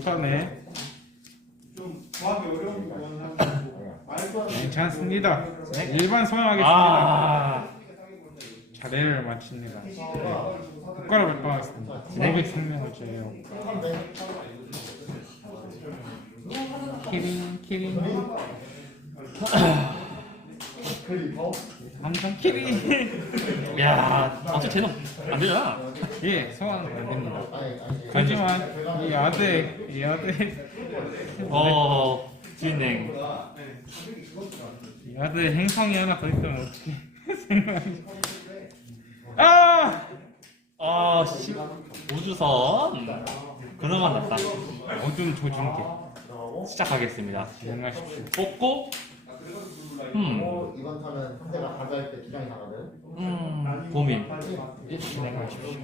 종이를 뽑지 못하네. 좀 구하기 어려운 말도 안 돼. 괜찮습니다. 일반 소환하겠습니다. 아, 자리를 마칩니다. 국가를 발동하겠습니다. 500생명을 줘요. 키링, 키링. 함정 키링. 야, 어차피 쟤는 안 되잖아. 예, 소환 안 됩니다. 하지만 이 아들, 이 아들, 어, 진행. 이 아들 행성이 하나 더 있다면 어떻게 생각하지? 아! 아, 씨. 우주선. 그나마 낫다. 어둠 조준기. 시작하겠습니다. 진행하십시오. 뽑고, 음, 어, 이번 턴은 상대가 가져갈 때 기장이 나거든. 음, 고민. 진행하십시오.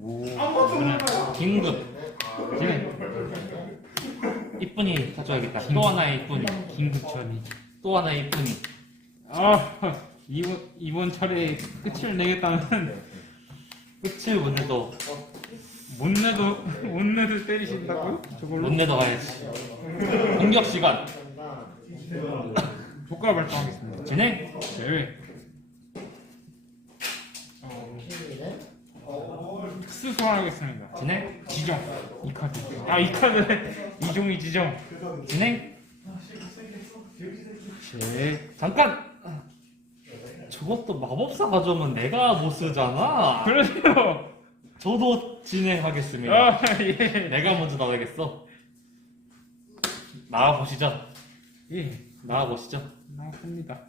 오, 긴급. 진행. 이쁜이 가져야겠다. 또 하나의 이쁜이. 긴급 처리. 또 하나의 이쁜이. 아, 이번 이번 차례 끝을 내겠다면 끝을 못 내도, 못 내도 못 내도 때리신다고요? 저걸로? 못 내도 가야지. 공격 시간. 효과 발동하겠습니다. 진행. 제외. 특수 소환하겠습니다. 진행. 지정. 이 카드. 아, 이 카드. 이 종이 지정. 진행. 제. 잠깐! 저것도 마법사 가져오면 내가 못 쓰잖아. 그러세요. 저도 진행하겠습니다. 아, 예. 내가 먼저 나가겠어. 나와 보시죠. 예. 나와보시죠. 나왔습니다.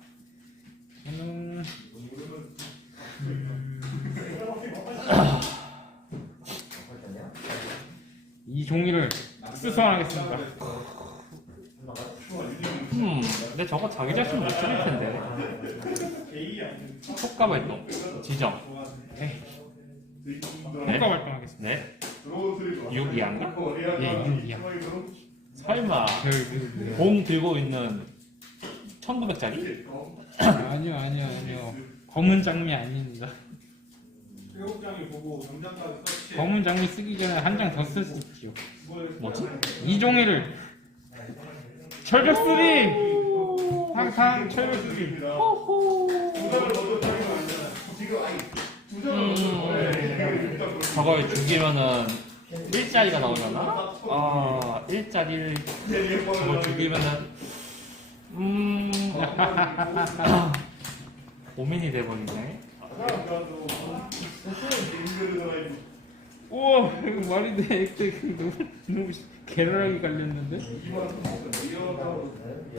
저는 이 종이를 특수 소환하겠습니다. 음, 근데 저거 자기 자신 못 쓰릴 텐데. 효과 발동. 지정. 네. 네. 효과 발동하겠습니다. 네. 6이한가? 예, 이야. 설마, 별공 들고 있는 1900짜리? 아니요, 아니요, 아니요. 검은 장미 아닙니다. 일곱 장이 보고 정장까지 서치. 검은 장미 쓰기 전에 한 장 더 쓸 수 있지요. 뭐지? 이 종이를 철벽 쓰리! 항상 철벽 쓰리. 부담을 먼저 타는 거 아니잖아. 지금 아니 두 장을 음, 저걸 죽이면은 일자리가 나오잖아? 아, 일자리를 저걸 죽이면은 음 고민이 돼버리네. 우와, 이거 말이 돼. 액트 너무, 너무 게러라기 갈렸는데?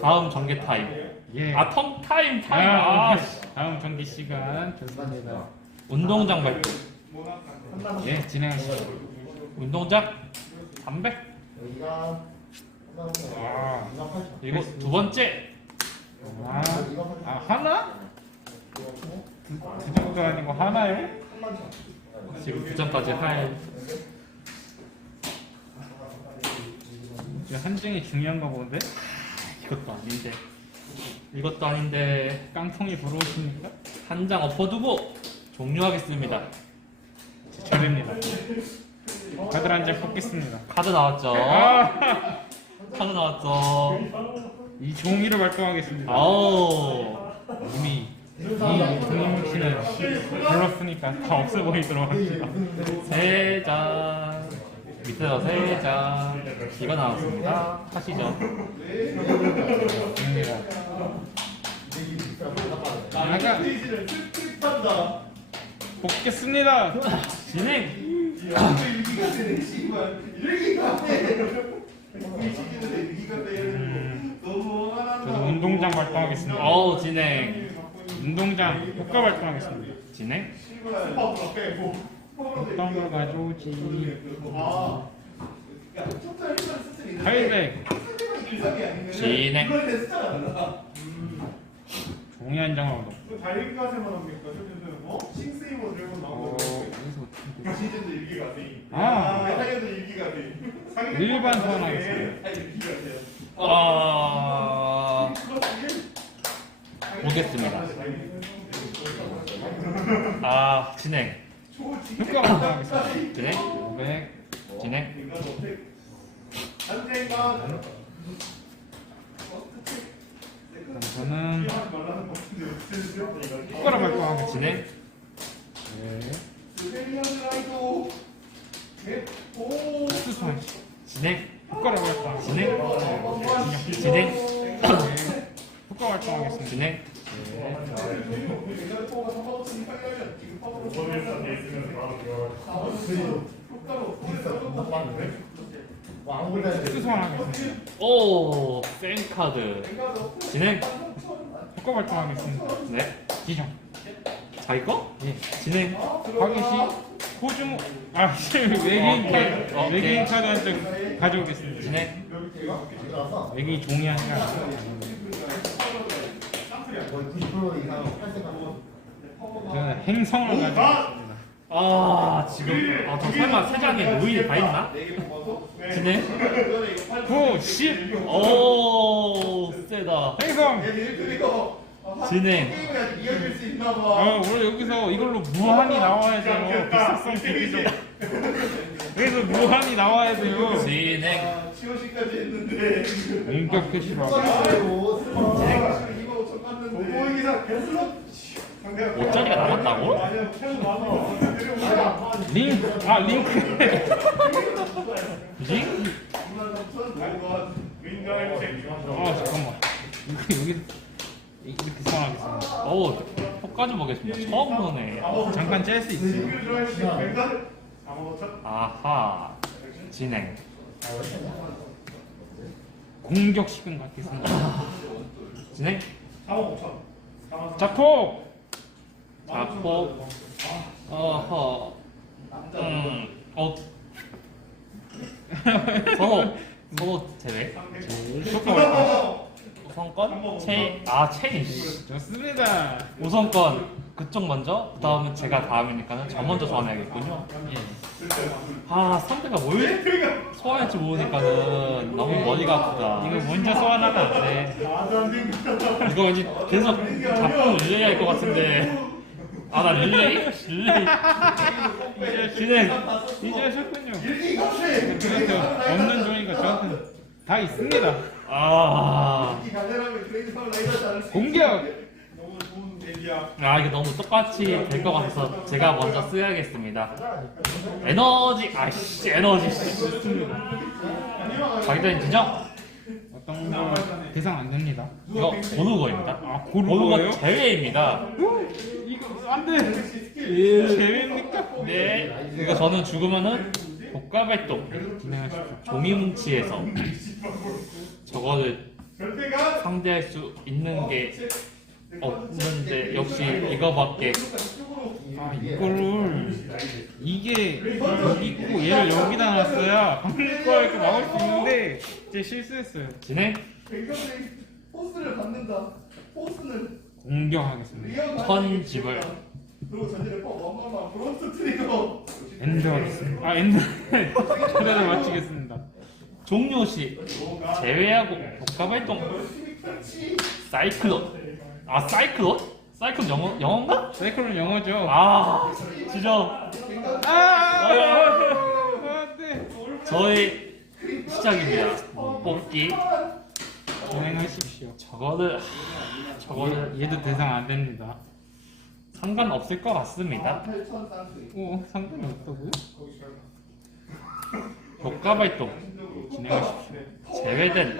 다음 전개 타임. 예. 아, 턴 타임 타임. 아, 아, 씨. 다음 경기 시간 좋습니다. 운동장 발표. 예, 진행하시죠. 운동장 300. 여기가 아, 그리고 두 번째 아, 아 하나? 그 정도 아니고 하나요? 지금 두할 이제 한정이 중요한가 본데? 이것도 아닌데 이것도 아닌데 깡통이 부러우십니까? 한 장 엎어두고 종료하겠습니다. 제 차례입니다. 카드 한장 뽑겠습니다. 카드 나왔죠? 아, 카드 나왔죠? 이 종이를 발동하겠습니다. 아우 이미 이 종이뭉치는 불렀으니까 다 없어 보이도록 합니다. 세 장. 밑에서 세 장. 이거 나왔습니다. 하시죠. 됩니다. 아까. 뽑겠습니다. 진행! 일기가 되네, 씨발. 일기가 돼. 이 시기인데 일기가 돼. 너무 화난다. 저는 운동장 발동하겠습니다. 어우, 진행. 운동장 효과 발동하겠습니다. 진행? 어, 빼고. 어떤 걸 가져오지? 아. 야, 촉자 일단 쓰쓰리. 하이백 일상이 아니면 진행. 이걸. 종이 한 장으로. 그 달리기 가세만 합니까? 현재는 어? 싱세이버 드래곤 어, 나온 거. 여기서 어떻게 시즌도 일기가 돼. 아. 일기가 돼. 상위 일반 소환 하겠습니다. 다 일기가 돼요. 아. 보겠습니다. 아 진행 효과 발동하겠습니다. 진행 500 진행 한 생각 저는 효과를 발동하겠습니다. 진행 네. 스페리언드라이도 오 수수한 진행 효과를 발동하겠습니다. 진행 진행 네. 효과 발동하겠습니다. 진행 해도 수소환하겠습니다. 오 쌩카드 진행 효과 발동하겠습니다. 네 지정. 자기 거 예. 진행 박윤 씨 호중 아 외계인 카드 오케이. 외계인 카드 한 장 가져오겠습니다. 진행 외계인 종이 한 장. 거의 90% 이상 탈색한 저는 행성을 가져오겠습니다. 아 지금 아저 설마 세 장에 노일이 다 있나 진행 9, 10 오 세다 행성. 진행 게임을 아직 이어질 수 있나 아 봐. 원래 여기서 이걸로 무한히 나와야 돼요. 비슷성 대기죠. 여기서 무한히 나와야 돼요. 진행 아, 치호시까지 했는데 공격 표시로 하고. 거 스포 사실 이거 5천 봤는데 보고 기사 계속 5짜리가 남았다고? 링크 아 링크. 링? 2만 3천 뭐가 아 잠깐만. 이거 여기 이렇게 소환하겠습니다. 오 효과 좀 보겠습니다 처음 보네 잠깐 짤 수 있어요. 아하 진행 공격 시간 갖겠습니다. 진행 자폭. 자폭 어허 음어 서로 서로 제외 효과 발동. 우선권? 체아 체인. 씨. 좋습니다. 우선권. 그쪽 먼저? 그 다음은 제가 다음이니까는 저 먼저 소환해야겠군요. 예. 아 상대가 뭘 소환할지 모르니까는 너무 머리가 아프다. 이거 먼저 소환하면 안 돼. 이거 왠지 계속 자꾸 릴레이 할것 같은데 아나 릴레이? 릴레이 진행 이제 같아. 그래서 없는 종이가 저한테 다 있습니다. 아, 공격. 너무 좋은 대비야. 아 이게 너무 똑같이 될 것 같아서 제가 먼저 쓰야겠습니다 에너지 아씨 에너지 씨. 자기들 진정 어떤 거 대상 안 됩니다. 이거 고르고입니다 아 고르고요? 제외입니다 이거 안 돼. 제외입니까? 네 이거 저는 죽으면은 복가발동 진행하십시오. 종이 뭉치에서 저거를 상대할 수 있는 게 없는데 역시 이거밖에 아 이거를 이게 여기 있고 얘를 여기다 놨어야 방금 거 이렇게 막을 수 있는데 제 실수했어요. 진행 백경이 포스를 받는다. 포스는 공격하겠습니다. 리얼 선집을 그리고 전제를 꼭 원만만 브론스 트리거. 엔드 하겠습니다. 아 엔드 그대로 마치겠습니다. 종료시 제외하고 복가발동 사이클론 아 사이클론? 사이클론 영어 영어인가? 사이클은 영어죠. 아 진짜 아, 아, 아, 안돼. 저의 시작입니다. 뽑기 진행하십시오. 저거를 하, 저거를 얘도 대상 안 됩니다. 상관 없을 것 같습니다. 8천 쌍수. 오 상관이 없다고요? 복가발동 진행하십시오. 제외된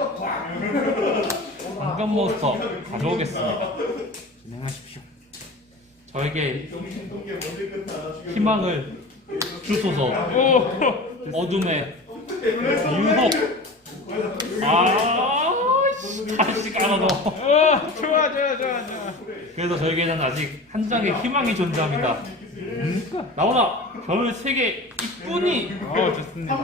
황금 몬스터 가져오겠습니다. 진행하십시오. 저에게. 희망을 주소서. 오 어둠의 유혹. 아, 씨, 다시 깔아넣어. 오, 좋아 좋아 좋아 좋아. 그래서 저에게는 아직 한 장의 희망이 존재합니다. 뭡니까? 나오나 별을 세개 이뿐이 어 좋습니다.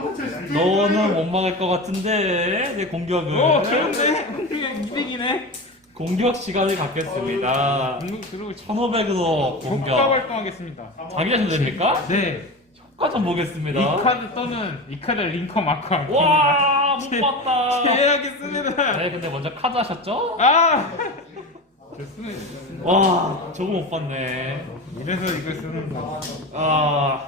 너는 못 막을 것 같은데 내 공격을. 오 좋은데? 공격 200이네. 공격 시간을 갖겠습니다. 그리고 1500으로 효과 공격. 발동하겠습니다. 자기 자신 됩니까? 네. 효과 좀이 보겠습니다. 카드 또는 이 카드 링커 마크 안 와, 못 제- 봤다. 해야겠습니다. 네, 근데 먼저 카드 하셨죠? 아 좋습니다. 와 저거 못 봤네. 이래서 이걸 쓰는 거. 아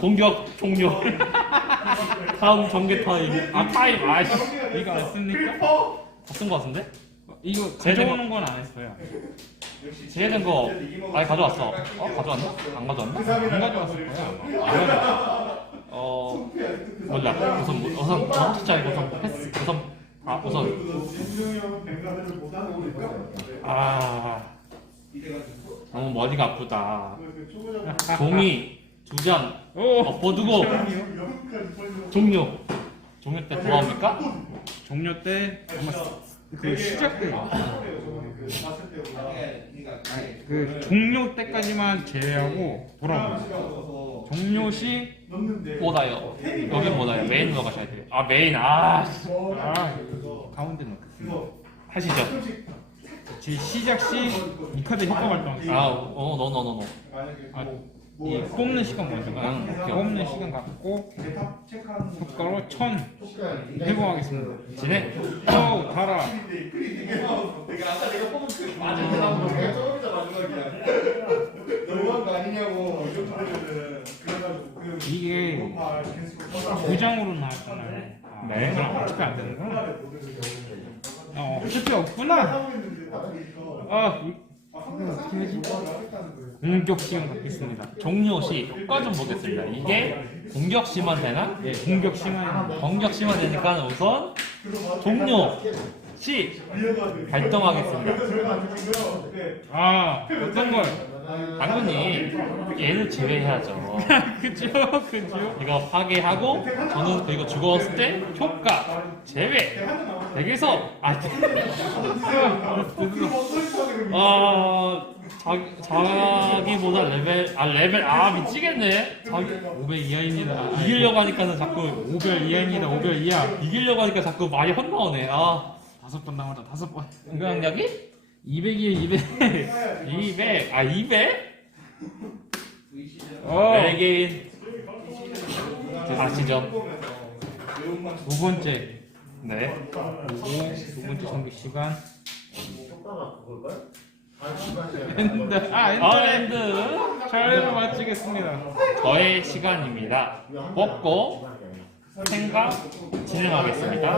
공격 종료. 다음 전개 타임. 아 타임 아씨 이거 안 씁니까? 다쓴 거 같은데? 이거 가져오는 건 안 했어요. 제해된 거 아니 가져왔어. 어 가져왔나? 안 가져왔나? 안 가져왔을 거야. 어 몰라. 우선 뭐- 우선 짜리 우선 패스. 우선 아 우선. 아 너무 머리가 아프다. 종이 두장 오, 엎어두고 종료. 종료 때 뭐합니까? 종료 때 아마 그 시작 때, 그 봤을 때보다 그 종료 때까지만 제외하고 돌아옵니다. 종료 시 넣는데 뭐다요? 여긴 뭐다요? 메인으로 가셔야 돼요. 아 메인 아 씨. 아, 가운데 넣겠습니다. 그거 하시죠. 제 시작 시 이 카드 효과 발동하겠습니다. 아어 너너너너. 만약에 아, 뭐 이 뽑는 시간 먼저 가. 응, 오케이. 뽑는 시간 갖고 효과로 천 해보하겠습니다. 진행. 어, 달아. 내가 아까 내가 뽑은 그 맞은 사람도 내가 처음이자 마지막이야 너무한 거 아니냐고 이게 두 장으로 나왔잖아요. 아, 네. 이거랑 어차피 안 되는구나. 어, 어차피 없구나. 아? 공격 시간 갖겠습니다. 종료 시 효과 좀 보겠습니다. 이게 공격 시만 되나? 예, 공격 시간. 공격 시만 되니까 우선 종료 시 발동하겠습니다. 아, 어떤 걸? 당연히 얘를 제외해야죠. 그죠, 그죠. 이거 파괴하고 저는 그리고 죽었을 때 효과 제외. 여기서 아, 아 자기 자기보다 레벨 아 레벨 아 미치겠네. 자기 500 이하입니다. 이기려고 하니까는 자꾸 5별 이하입니다. 5별 이하. 이기려고 하니까 자꾸 말이 헛나오네. 아 다섯 번 나오자, 다섯 번. 이강약이 200이에 200. 200. 아 200? 어, 외계인 가시죠. 두 번째. 네. 그리고 두 번째 정비 시간. 효과가 그걸걸? 아. 엔드. 아, 엔드. 아 엔드 잘 마치겠습니다. 저의 시간입니다. 뽑고 생각 진행하겠습니다.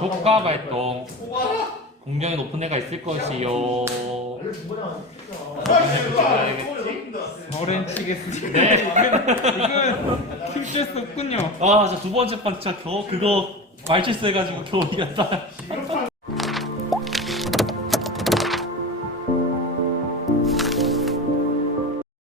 효과 발동. 공정이 높은 애가 있을 것이요. 알겠지? 어렌 치겠습니다. 네. 이건 힘쓸 수 없군요. 아, 저 두 번째 판 진짜 겨우 그거 말실수 해가지고 겨우 이겼다.